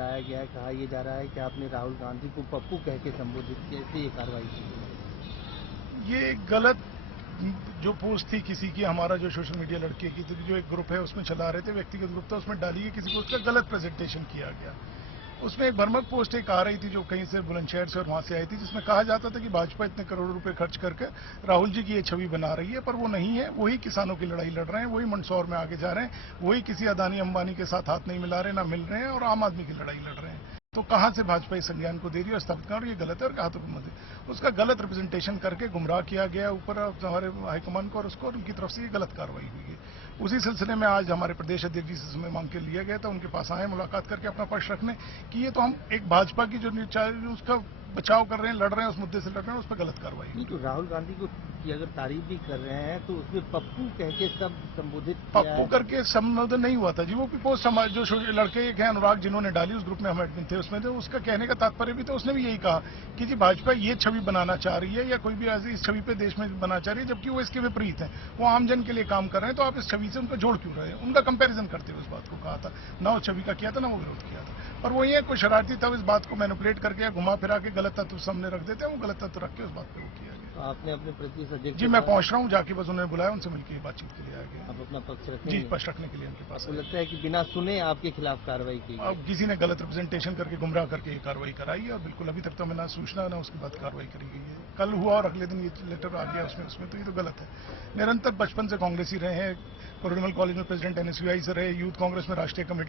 बताया गया है, कहा यह जा रहा है कि आपने राहुल गांधी को पप्पू कह के संबोधित किया, इसलिए ये कार्रवाई की गई। ये एक गलत जो पोस्ट थी किसी की, हमारा जो सोशल मीडिया लड़के की जो एक ग्रुप है उसमें चला रहे थे, व्यक्तिगत ग्रुप था, उसमें डाली है किसी को, उसका गलत प्रेजेंटेशन किया गया। उसमें एक भ्रामक पोस्ट एक आ रही थी जो कहीं से बुलंदशहर से और वहां से आई थी, जिसमें कहा जाता था कि भाजपा इतने करोड़ों रुपए खर्च करके राहुल जी की ये छवि बना रही है, पर वो नहीं है। वही किसानों की लड़ाई लड़ रहे हैं, वही मंदसौर में आगे जा रहे हैं, वही किसी अदानी अंबानी के साथ हाथ नहीं मिला रहे, ना मिल रहे हैं, और आम आदमी की लड़ाई लड़ रहे हैं। तो कहां से भाजपा इस संज्ञान को दे रही है और स्थापित कर, ये गलत है और हाथों को मत है। उसका गलत रिप्रेजेंटेशन करके गुमराह किया गया ऊपर हमारे हाईकमान को, और उसको उनकी तरफ से ये गलत कार्रवाई हुई है। उसी सिलसिले में आज हमारे प्रदेश अध्यक्ष जी से समय मांग के लिया गया था, उनके पास आए मुलाकात करके अपना पक्ष रखने कि ये तो हम एक भाजपा की जो उसका बचाव कर रहे हैं, लड़ रहे हैं, उस मुद्दे से लड़ रहे हैं, उस पर गलत कार्रवाई। नहीं तो राहुल गांधी को की अगर तारीफ भी कर रहे हैं तो उसमें पप्पू कह के सब संबोधित किया पप्पू है। करके संबोधन नहीं हुआ था जी, वो पोस्ट हमारे जो लड़के एक हैं अनुराग जिन्होंने डाली, उस ग्रुप में हम एडमिन थे उसमें, तो उसका कहने का तात्पर्य भी था, उसने भी यही कहा कि जी भाजपा ये छवि बनाना चाह रही है या कोई भी ऐसी इस छवि पे देश में बनाना चाह रही है, जबकि वो इसके विपरीत है। वो आमजन के लिए काम कर रहे हैं, तो आप इस छवि से उनको जोड़ क्यों रहे हैं? उनका कंपेरिजन करते हुए उस बात को कहा था, ना उस छवि का किया था, ना वो विरोध किया था। पर वो ये कोई शरारती था, इस बात को मैनिपुलेट करके या घुमा फिरा के गलत तत्व सामने रख देते हैं, वो गलत तत्व रख के उस बात पे वो किया गया। तो आपने अपने प्रदेश अध्यक्ष जी मैं पहुंच रहा हूँ, जाके बस उन्होंने बुलाया, उनसे मिलकर बातचीत के लिए आ गया। आप अपना पक्ष जी रखेंगे? पक्ष रखने के लिए उनके पास आपको आए। लगता है कि बिना सुने आपके खिलाफ कार्रवाई की गई? अब किसी ने गलत रिप्रेजेंटेशन करके गुमराह करके ये कार्रवाई कराई है, और बिल्कुल अभी तक तो हमें ना सूचना ना उसके बाद कार्रवाई करी गई है। कल हुआ और अगले दिन ये लेटर आ गया उसमें तो ये तो गलत है। निरंतर बचपन से कांग्रेसी रहे हैं, कोरोनियल कॉलेज में प्रेसिडेंट NSUI से रहे, यूथ कांग्रेस में राष्ट्रीय कमेटी